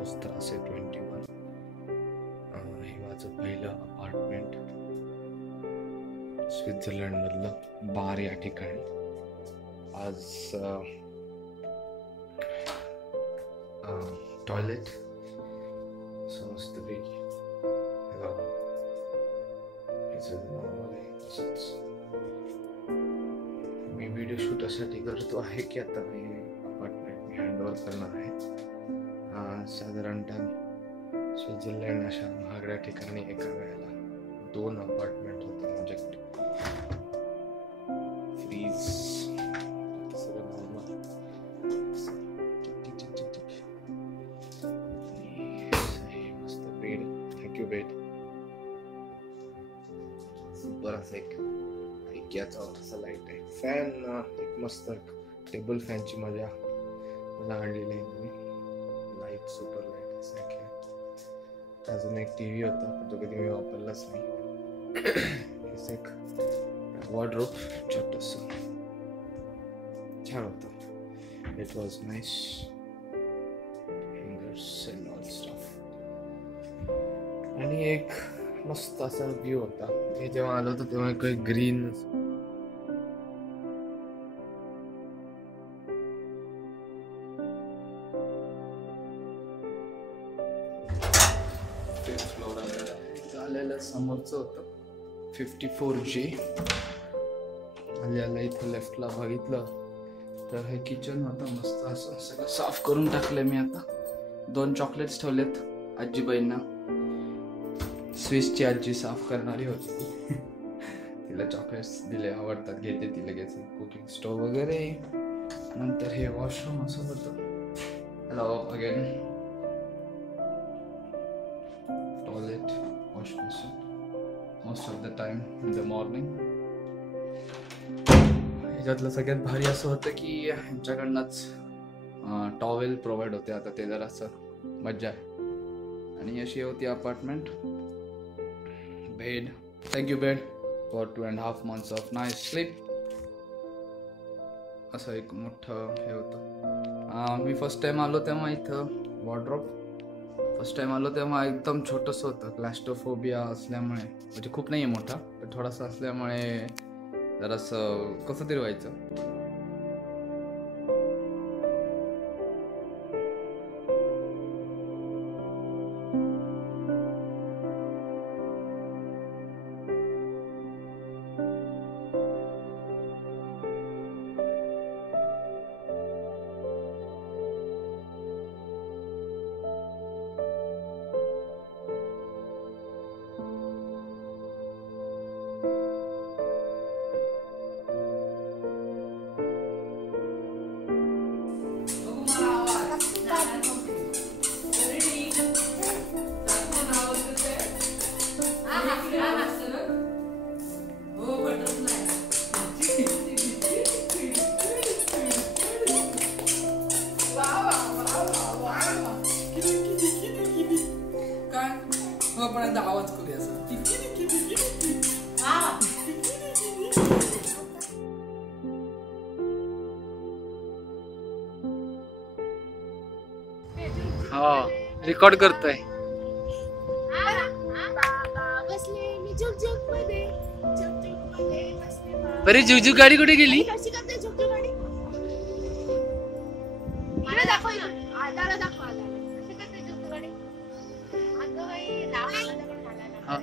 House त्रास आहे 21. हे माझं पहिलं अपार्टमेंट स्वित्झर्लंड मधलं बार या ठिकाणी. आज टॉयलेट समजतपैकी मी व्हिडिओ शूट असाठी करतो आहे की आता मी अपार्टमेंट हँडओव्हर करणार आहे. साधारणतः स्वित्झर्लंड अशा महागड्या ठिकाणी एका वेळेला 2 अपार्टमेंट होते माझ्याकडे. फ्रीज सगळं नॉर्मल. मस्त बेड. Thank you bed. सुपर असं एक ऐक्याचा असा लाईट आहे. फॅन एक मस्त टेबल फॅनची मजा मला आणलेली आहे. लाईट सुपर लाईट असं आहे. अजून एक टीव्ही होता पण तो कधी मी वापरलाच नाही. एक वॉर्डरोब छोटस छान होतं. It was nice. Hangers and all stuff. आणि एक मस्त असा व्ह्यू होता. मी जेव्हा आलो होतो तेव्हा काही ग्रीन आलेलं समोरचं होतं 54J. आल्याला इथं लेफ्टला बघितलं तर हे किचन होतं. मस्त असं सगळं साफ करून टाकलंय मी. आता 2 चॉकलेट्स ठेवलेत आजीबाईंना. स्विसची आजी साफ करणारी होती. तिला चॉकलेट्स दिले, आवडतात, घेते ती लगेच. कुकिंग स्टोव वगैरे. नंतर हे वॉशरूम असं होतं. Hello again. Toilet, wash basin most of the time in the morning. ह्याच्यातलं सगळ्यात भारी असं होतं की ह्यांच्याकडनंच टॉवेल प्रोव्हाइड होते. आता ते जरा असं मज्जा आहे. आणि अशी होती apartment. Bed. Thank you bed for 2.5 months of nice sleep. असं एक मोठं हे होतं. मी फर्स्ट टाइम आलो तेव्हा इथं वॉर्डरोब. फर्स्ट टाइम आलो तेव्हा एकदम छोटंसं होतं. क्लॅस्ट्रोफोबिया असल्यामुळे, म्हणजे खूप नाही आहे मोठा पण थोडासा असल्यामुळे जरासं कसं तरी व्हायचं. आवाज करूया असं. हा रेकॉर्ड करतोय. अरे जुजू गाडी कुठे गेली?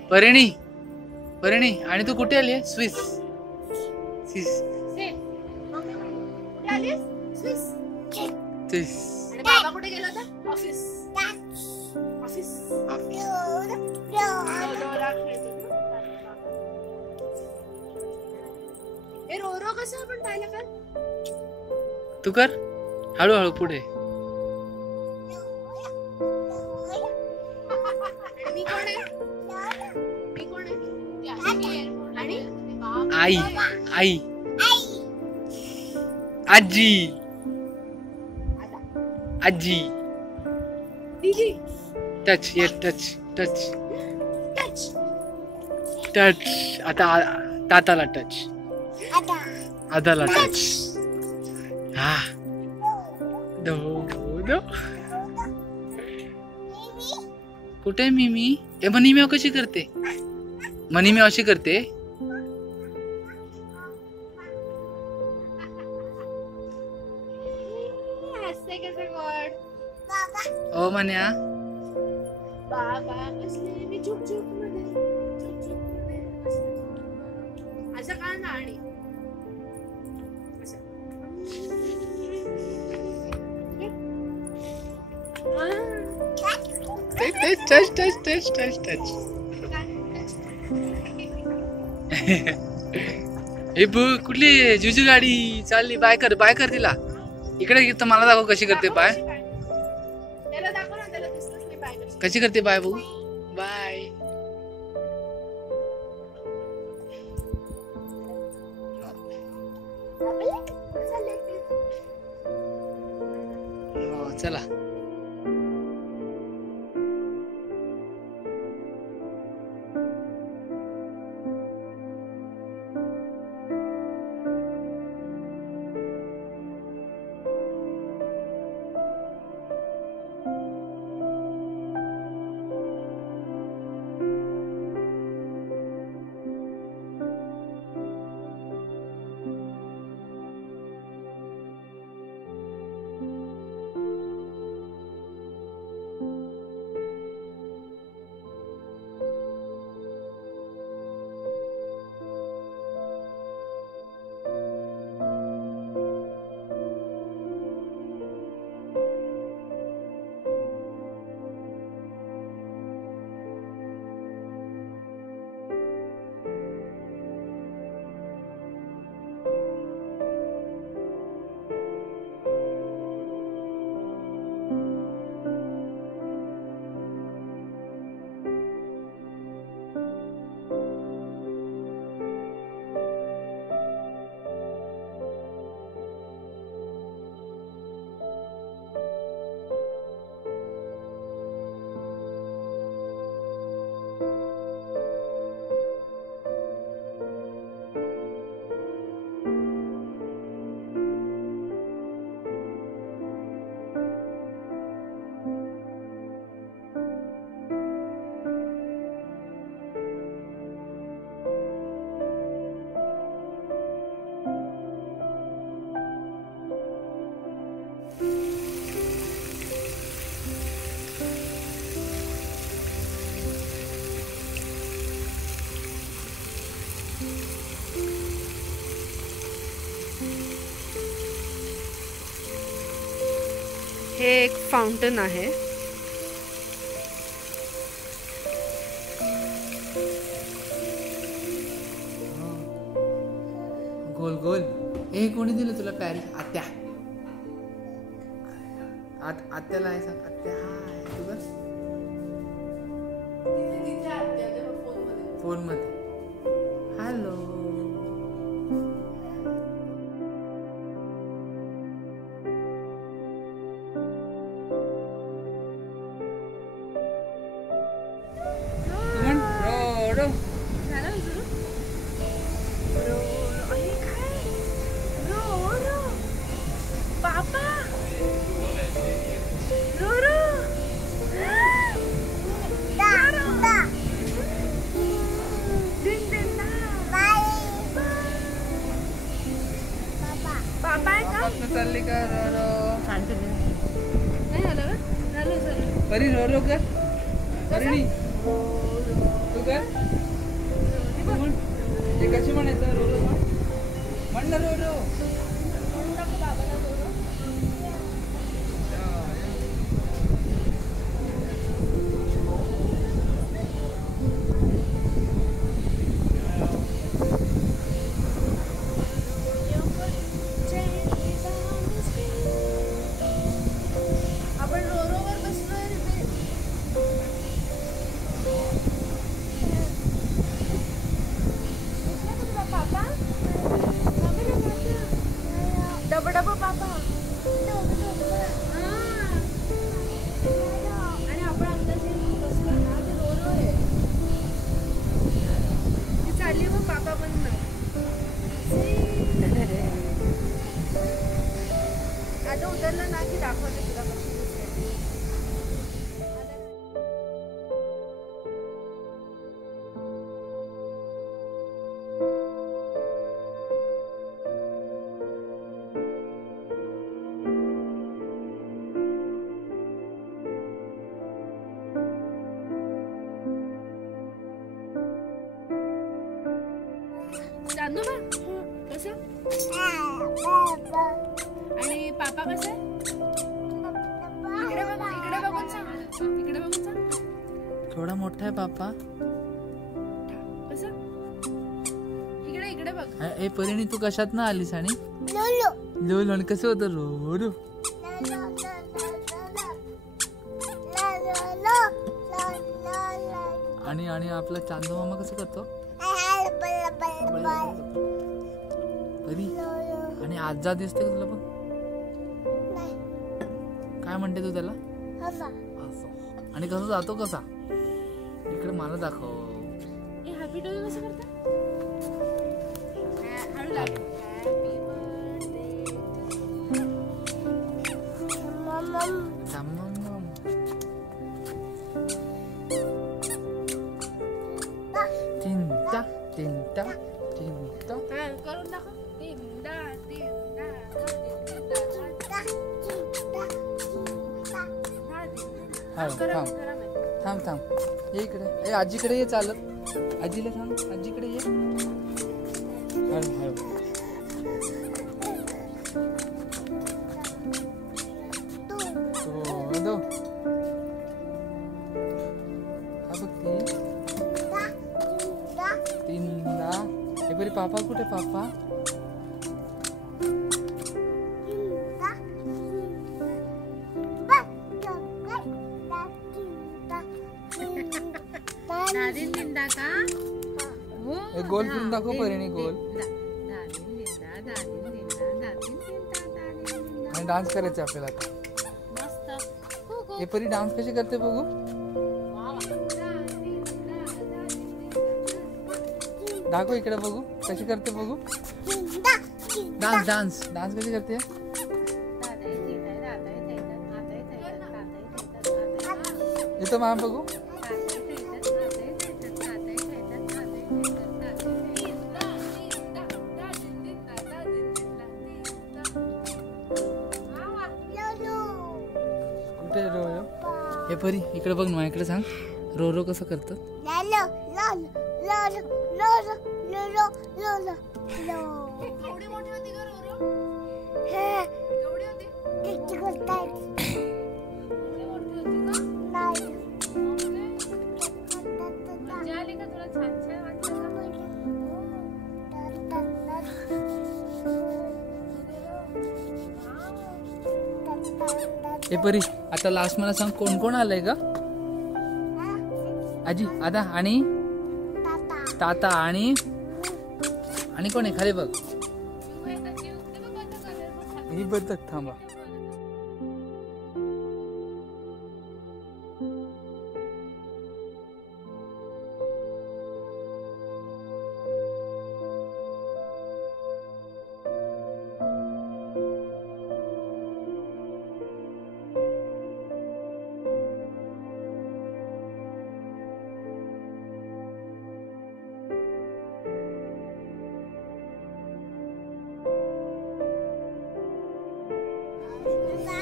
परिणी परिणी आणि तू कुठे आली? स्विस. बाबा कुठे गेला होता? ऑफिस. हे रोरो कसं आपण पाहिलं का? तू कर हळूहळू पुढे. आई आई आजी आजी. टच ये टच टच टच. आता ताताला टच. आदाला टच. हा दो दो. कुठे मिमी? ए मनी म्याव कशी करते? मनी म्याव अशी करते. हसते कसं गोड. ओ मन्या बाबा कसले मी चुप चुप मध्ये असं का ना आणि असं. Touch touch touch touch touch. ए बू कुठली जुजू गाडी चालली. बाय कर तिला. इकडे तर मला दाखव कशी करते बाय. त्याला दाखव ना, त्याला दिसतच नाही बाय कशी. कशी करते बाय बघू. बाय. चला हे एक फाउंटन आहे. गोल गोल. ए कोणी दिलं तुला प्यारी? आत्या. आत्याला आहे सांग. आत्या हाय. तू बस फोन मध्ये. हॅलो. चालली का परी? रो रो कर. परी तू कर. हे कशी म्हणायचं? रो रो म्हण ना. Row row. आता उतरलं ना की दाखवते तुला कशी दिसते. पापा कसं आहे? इकडे बघून सांग. इकडे बघून सांग. थोडा मोठा आहे पापा. कसं? इकडे बघ. ए परिणी तू कशात ना आलीस आणि लोल आणि कसं होतं रोड. आणि आणि आपला चांदू मामा कसं करतो परी. आणि आजा दिसते का तुला पण? काय म्हणते तू त्याला? असं. आणि कसं जातो कसा? इकडे मला दाखव. हॅपी डे कसं करतात? Tinta, tinta, tinta. करून दाखव. थांब थांब ये इकडे. ए आजीकडे ये चालत. आजीला सांग आजीकडे ये. हळू हळू. दो हा बघ तीनदा. हे बरी पापा कुठे पापा? दादीन निंदा का? एक गोल फिरून दाखव परिणी गोल. आणि डान्स करायचा आपल्याला आता. हे परी डान्स कशी करते बघू. दाखव इकडे बघू कशी करते बघू. डान्स डान्स डान्स कशी करते? येतो मॅम बघू. कुठे रोरो? हे परी इकडे बघ ना इकडे सांग. रोरो कसं करतात? एवढी मोठी होती का रोरो? एवढी होती? एवढी मोठी होती का? मजा आली का तुला? छान छान वाटलं हे परी आता लास्ट मला सांग कोण कोण आलंय का? आजी आदा आणि ताता आणि आणि कोण आहे खाली बघ. ही बदक थांबा.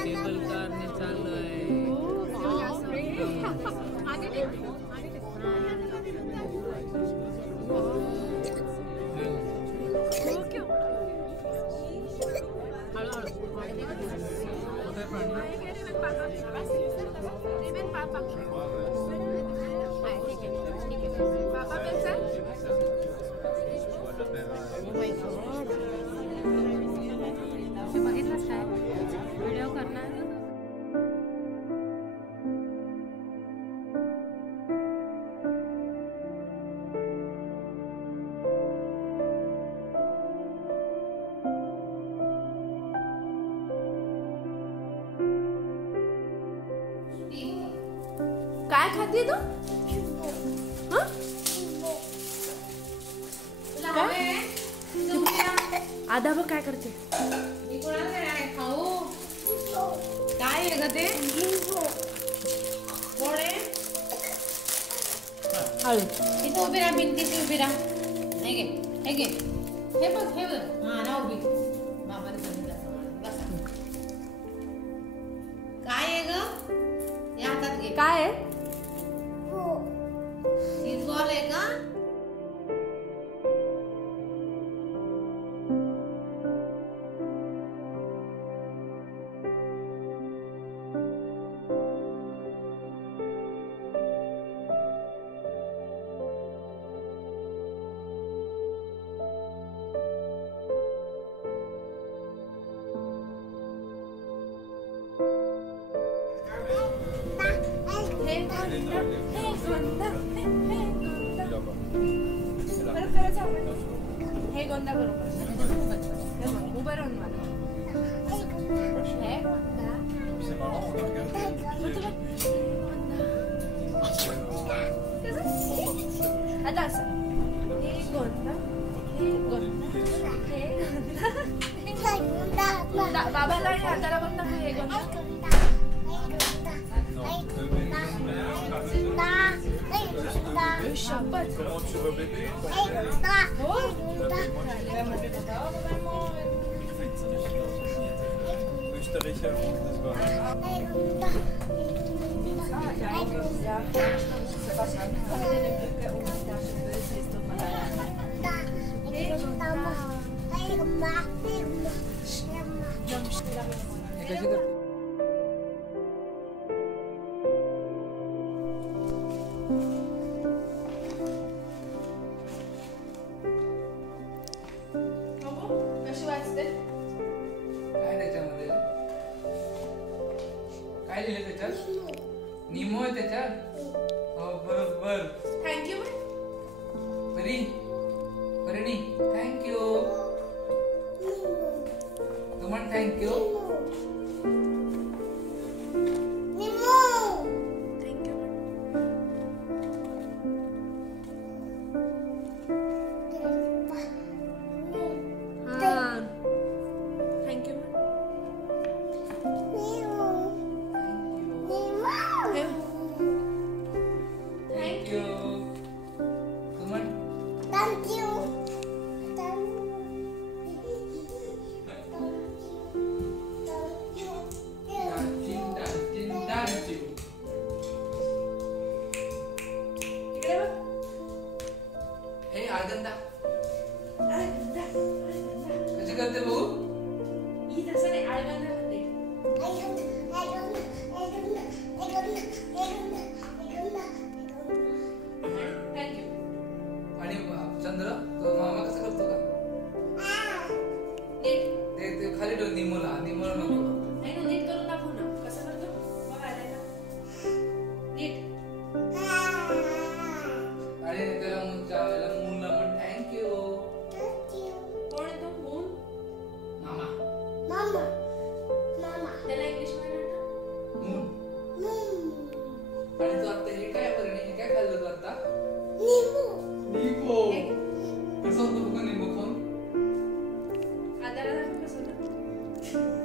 केबल कारने चाललोय. बघितलंस काय? व्हिडिओ करणार. काय खाते तू? आधा बघ काय करते. काय आहे ग ते? हळू इथं उभी राहा. भिंतीची उभी राहा. हे घे हे घे. हे बघ हे बघ. हा ना उभी. बाबाने सांगितलं बसा. काय आहे ग? या हातात घे. काय आहे? चीज बॉल आहे का? हे गोंदा बरोबर उभं राहून मला हे गोंदा आता असं हे गोंदा हे गोंदा हे गोंदा बाबाला आणि हाताला बघ ना हे गोंदा शपथ Österreicher, das war. कशी वाचते काय त्याच्यामध्ये काय लिहिलं त्याच्यात निमो आहे त्याच्यात हो बरोबर थँक्यू परी परिणी थँक्यू तू म्हण थँक्यू थँक्यू तू म्हण dancing. इकडे बघ हे आगंदा कशी करते भाऊ ही तसं नाही आळगंधा म्हणते थँक्यू आणि चंद्र तो मामा कसा करतो का नीट ते खाली ठेव निमोला नको नाही ना नीट करून दाखव ना कसं करतो बघ आलाय का नीट आणि त्याला मुलाला पण थँक्यू कोण आहे तो मून मामा त्याला इंग्लिश मध्ये मून आणि तू आता हे काय परिणी हे काय खाल्लं तू आता निमो कसं होतं बघ निमो खाऊन हाताला दाखव कसं होतं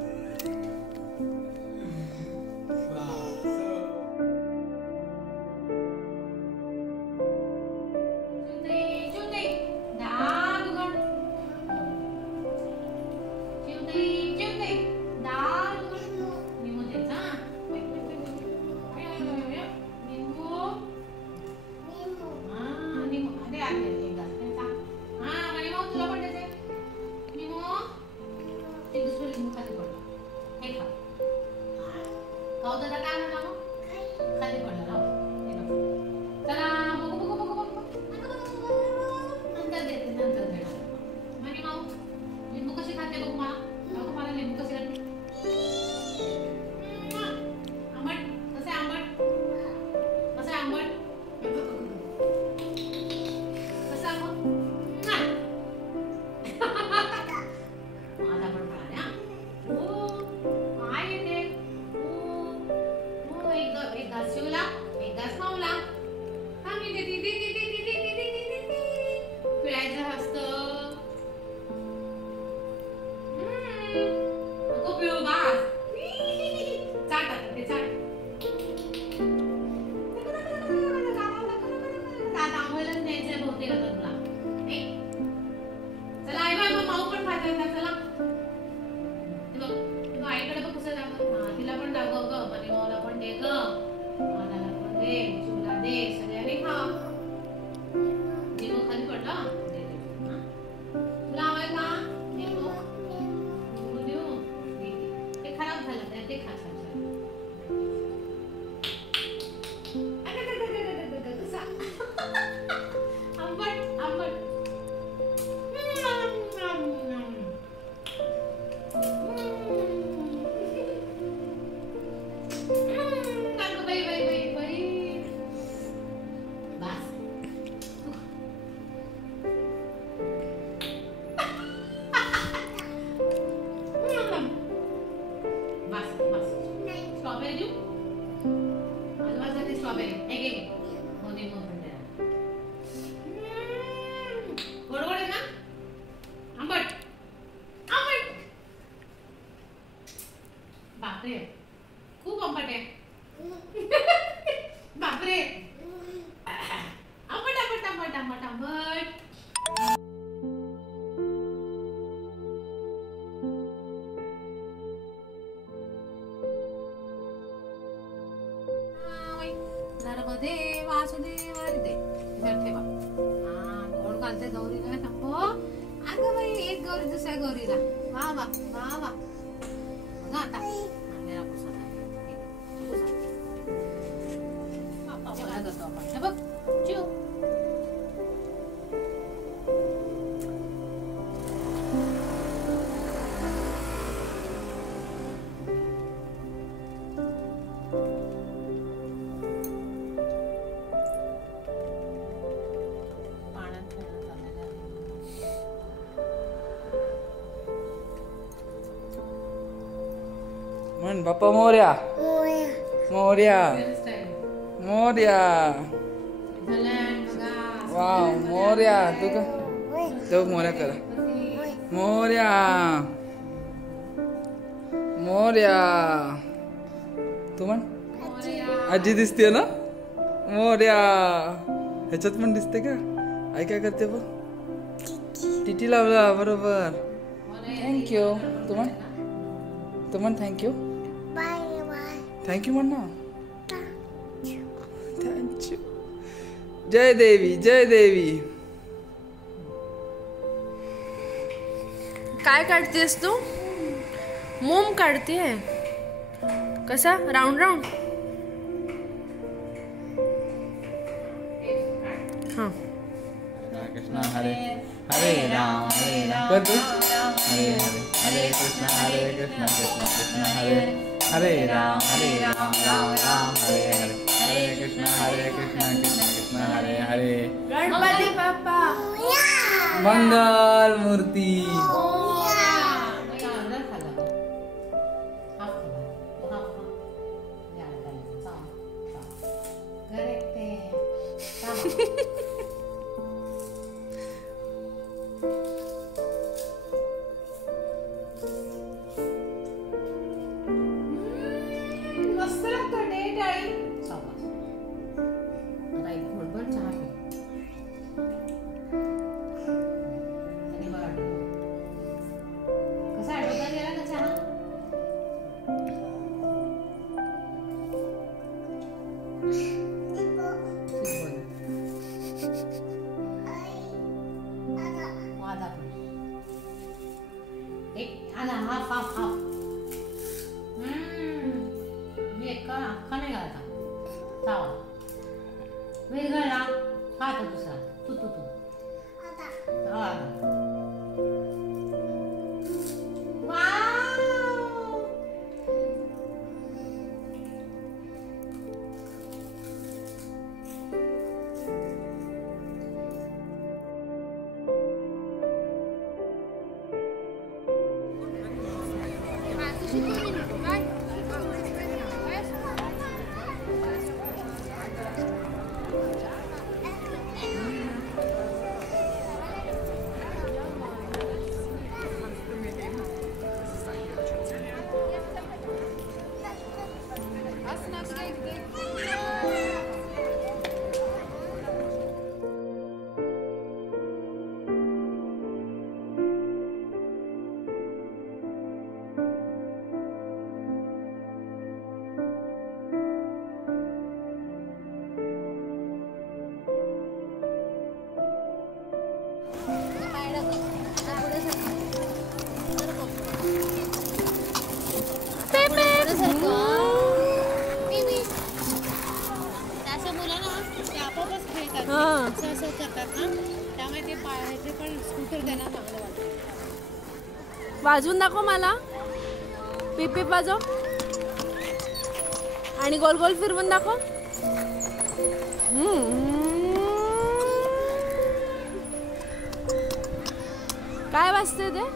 बस बस स्ट्रॉबेरी देऊ आजूबाजूसाठी स्ट्रॉबेरी घे मोदी मोहन गोड गोड आहे ना आंबट आंबट बापरे खूप आंबट आहे बापरे आंबट आंबट आंबट आंबट आंबट नर्मदे वासुदेवाय ठेवा गोड घालते गौरीला नको अगं बाई एक गौरी दुसऱ्या गौरीला वा वा वा वा बघा आता मेरा पुसा पापा बोला जातो आपण हे बघ चिव म्हण बाप्पा मोर्या मोर्या मोर्या वाव मोर्या तू का तो मोर्या करा मोर्या मोर्या तू म्हण आजी दिसते ना मोर्या ह्याच्यात पण दिसते का आई काय करते बघ टिटी लावला बरोबर थँक्यू तू म्हण थँक्यू थँक्यू म्हण ना थँक्यू जय देवी जय देवी काय काढतेस तू मोम काढतेय कसा राऊंड राऊंड हा कृष्ण हरे हरे राम कर तू हरे हरे हरे कृष्ण कृष्ण कृष्ण हरे हरे राम राम राम हरे हरे हरे कृष्ण कृष्ण कृष्ण हरे हरे गणपती बाप्पा मंगल मूर्ती मस्त लागतं डेट आई सावकाश आता एक घोटभर चहा पी आणि बघा कसा आठवता गेला का चहा माझा पण एक आला हाफ हाफ हाफ मी एका अख्खा नाही घालता चावा वेगळा हा तो दुसरा तू तू तू वाजवून दाखव मला पिप पिप वाजव आणि गोल गोल फिरवून दाखव काय वाजते ते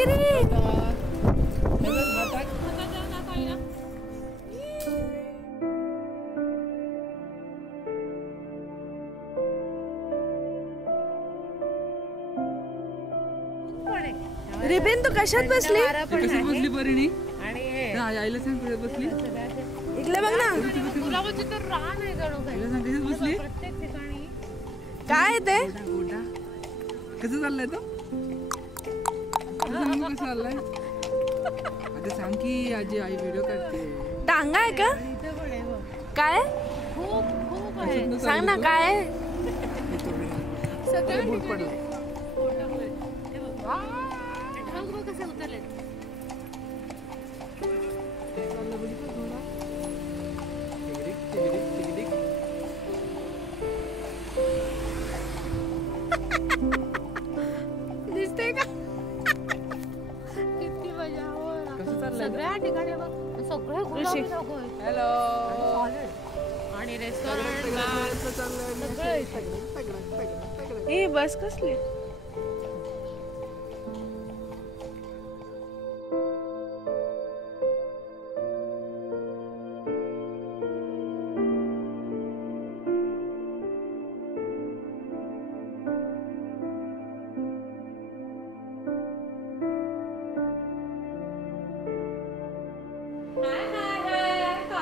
किती रे? रिबेन तू कशात बसली? कशी बसली परिणी? आईला सांग कुठे बसली? इकडे बघ ना. तुला म्हणजे तर रान आहे जणू काही. आईला सांग कशी बसली? प्रत्येक ठिकाणी काय ते? गोडा कसं चाललंय तो? कसं चाललंय? आता सांग की आजी आई व्हिडिओ करते. टांगा आहे का? इथे पण आहे बघ. काय? खूप आहे. सांग ना काय आहे? सगळ्या बोट ठिकाणी पडलाय. फोटो आहे. हे बघ. ढग बघ कसे उतरलेत. दिसते का? किती मजा हो ना. कसं चाललंय? सगळ्या ठिकाणी बघ सगळे गुलाबी लोक आहेत. हॅलो. आणि रेस्टॉरंट ही बस कसली?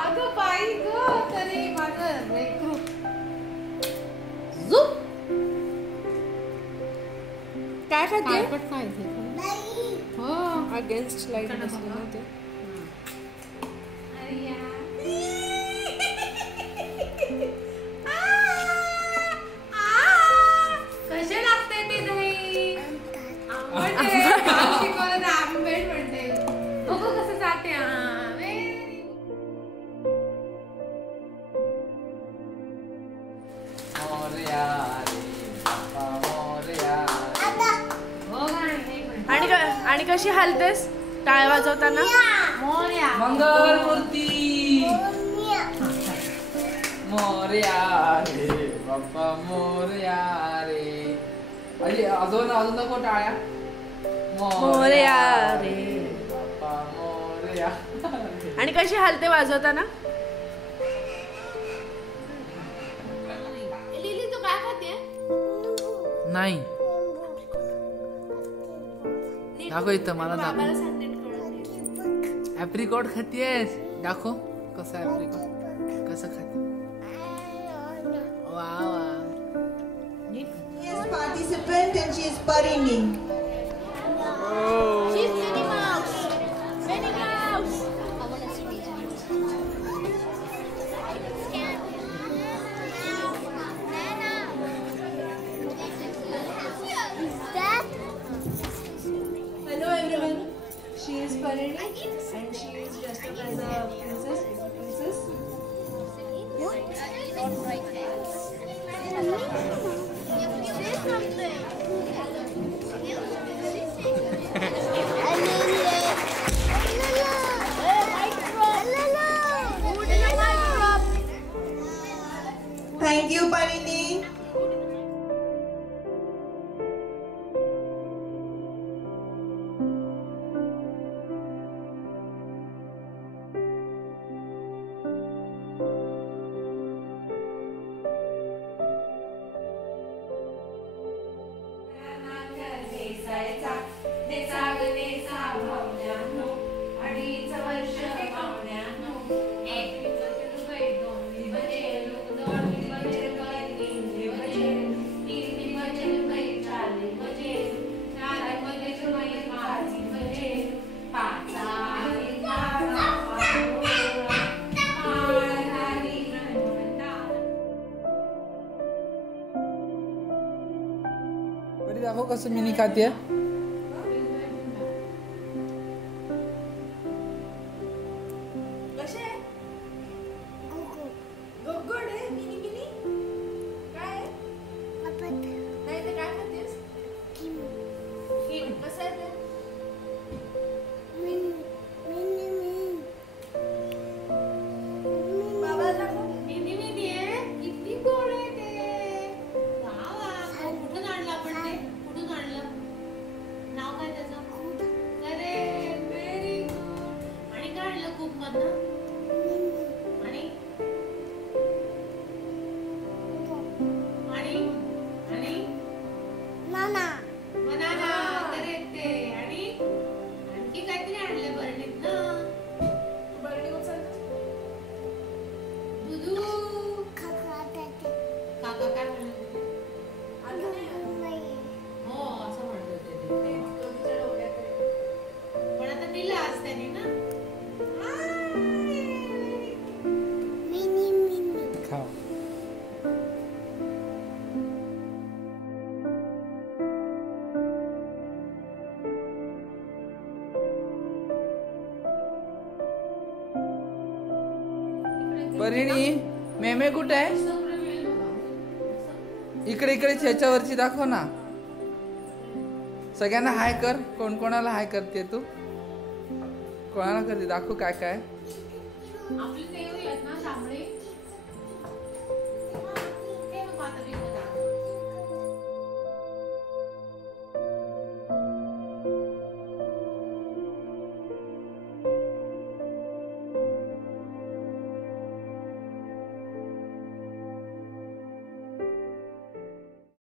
अगं बाई गं, तरी माझं लेकरू. झुप. काय खाते? काळपट खायचं. हो. अगेन्स्ट लाईट बसली ना ते. अरे यार. कसे लागते ते दही? आंबट आहे. काम शिकवलं तर आंबट म्हणते. बघू कसं जाते. Very good. मोरया रे बाप्पा मोरया. हो गाणं, एक मिनिट. आणि कशी हलतेस टाळ वाजवताना? मोरया. मंगल मूर्ती मोरया रे बाप्पा मोरया रे. अजून नको टाळ्या. मोरया रे. बाप्पा मोरया. आणि कशी हलते वाजवताना? लिली तू काय खाते? नाही दाखव इथं मला दाखव. ऍप्रिकॉट खातीयस? दाखव कसं ऍप्रिकॉट कसं खाते. वा वा. She is participant and she is Parini. She's Minnie Mouse. Minnie Mouse. Hello everyone. She is Parini and she is dressed up as a princess. Thank you, Parini. बरी दाखव कसं मिनी खाते. कसे आहे? गोड आहे मिनी मिनी. काय आहे? नाही ते काय खातेस? कसं आहे ते? बाबा दाखव. मिनी मिनी आहे. किती गोड आहे ते. वा वा. कुठून आणलं आपण ते? कुठून आणलं? खाओ. परिणी मेमे कुठे आहे? इकडे इकडे ह्याच्यावरची दाखव ना. सगळ्यांना हाय कर. कोण कोणाला हाय करते तू? कोणाला करते दाखव काय काय. आपली देवी आहेत ना शांबळे